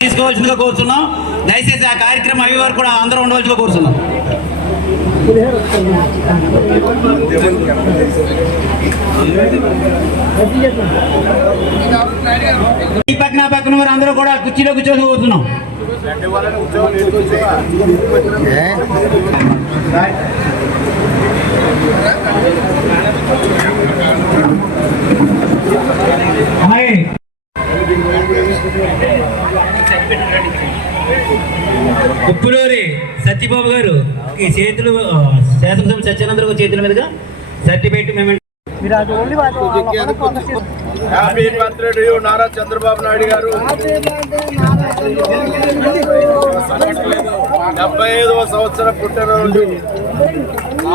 తీసుకోవాల్సిందిగా కోరుతున్నాం. దయచేసి ఆ కార్యక్రమం అవి వరకు కూడా అందరూ ఉండవలసిందిగా కోరుతున్నాం. ఈ పక్కన వారు అందరూ కూడా కుర్చీలో కూర్చొని కోరుతున్నాం. ఉప్పులూరి సత్యబాబు గారు ఈ చేతులు శాసనసభ సత్యానందరావు చేతుల మీదుగా certificate memento. Happy birthday to you Nara Chandrababu Naidu గారు. 75వ సంవత్సరం పుట్టినరోజు,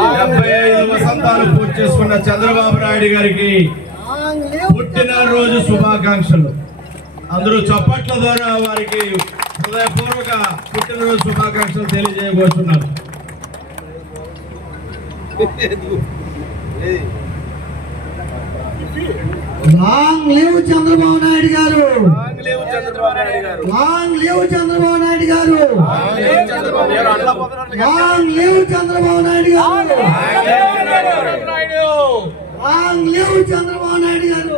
75 వసంతాలు పూర్తి చేసుకున్న చంద్రబాబు నాయుడు గారికి పుట్టినరోజు శుభాకాంక్షలు. అందరూ చప్పట్ల ద్వారా వారికి హృదయపూర్వక పుట్టినరోజు శుభాకాంక్షలు తెలియజేయబోతున్నారు. లాంగ్ లివ్ చంద్రబాబు నాయుడు గారు, లాంగ్ లివ్ చంద్రబాబు నాయుడు గారు, లాంగ్ లివ్ చంద్రబాబు నాయుడు గారు, లాంగ్ లివ్ చంద్రబాబు నాయుడు గారు, లాంగ్ లివ్ చంద్రబాబు నాయుడు గారు.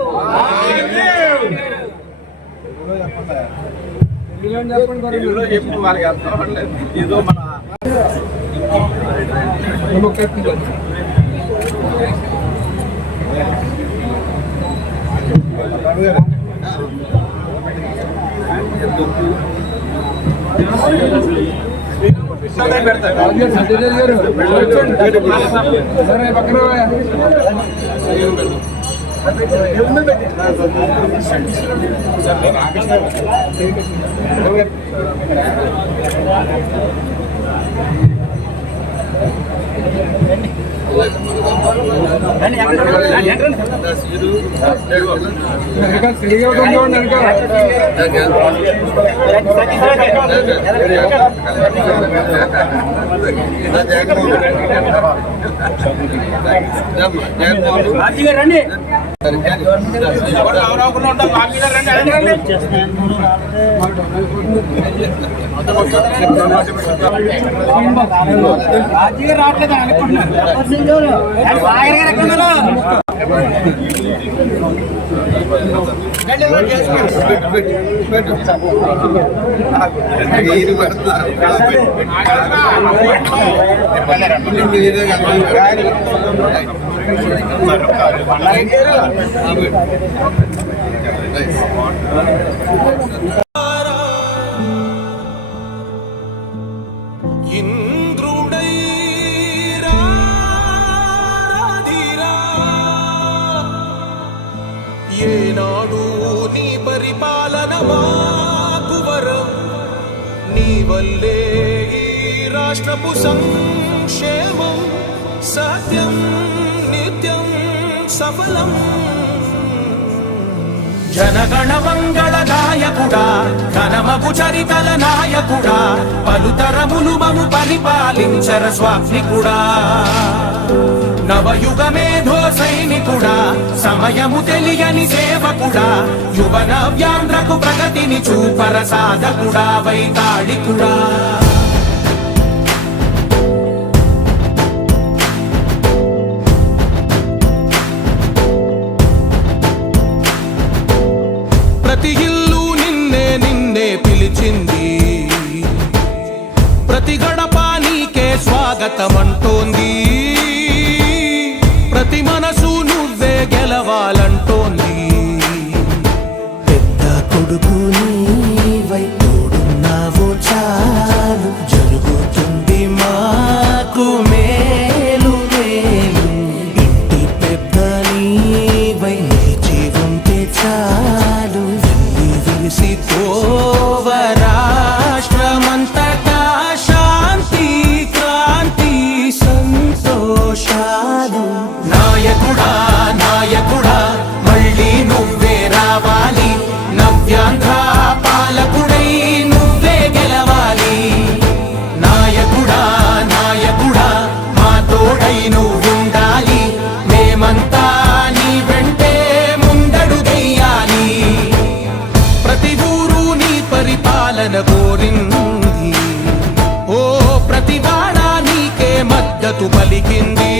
చెప్పండి వాళ్ళకి అర్థం అవ్వట్లేదు. ఏదో మన రండి. రావట్లేదు అనుకుంటున్నారు. ఏనాడు నీ పరిపాలన మాకు వరం, నీ వల్లే ఈ రాష్ట్రపు సంక్షేమం సత్యం నిత్యం సఫలం. జనగణ మంగళ నాయకుడా, ఘనమగు చరితల నాయకుడా, పలుతరములు మము పరిపాలించర స్వామికుడా. నవయుగ మేధో సైనికుడా, సమయము తెలియని సేవకుడా, యువన వ్యాంధ్రకు ప్రగతిని చూపర సాధకుడా, వైతాళికుడా. ప్రతి ఇల్లు నిన్నే నిన్నే పిలిచింది, ప్రతి గడప నీకే స్వాగతమంటోంది, ప్రతి మనసు నువ్వే గెలవాలంటోంది. పెద్ద కొడుకు నీవై తోడున్నావో చాలు, జరుగుతుంది మాకు మేలు మేలు. ఇంటి పెద్ద నీవై నిలిచి ఉంటే చాలు, వెళ్ళి విలిసి పోవ రాష్ట్రమంతటా శాంతి క్రాంతి సంతోషాలు. నాయకుడా నాయకుడా, మళ్ళీ నువ్వే రావాలి, నవ్యాంధ్ర పాలన కోరింది. ఓ ప్రతివాడా నీకే మద్దతు పలికింది.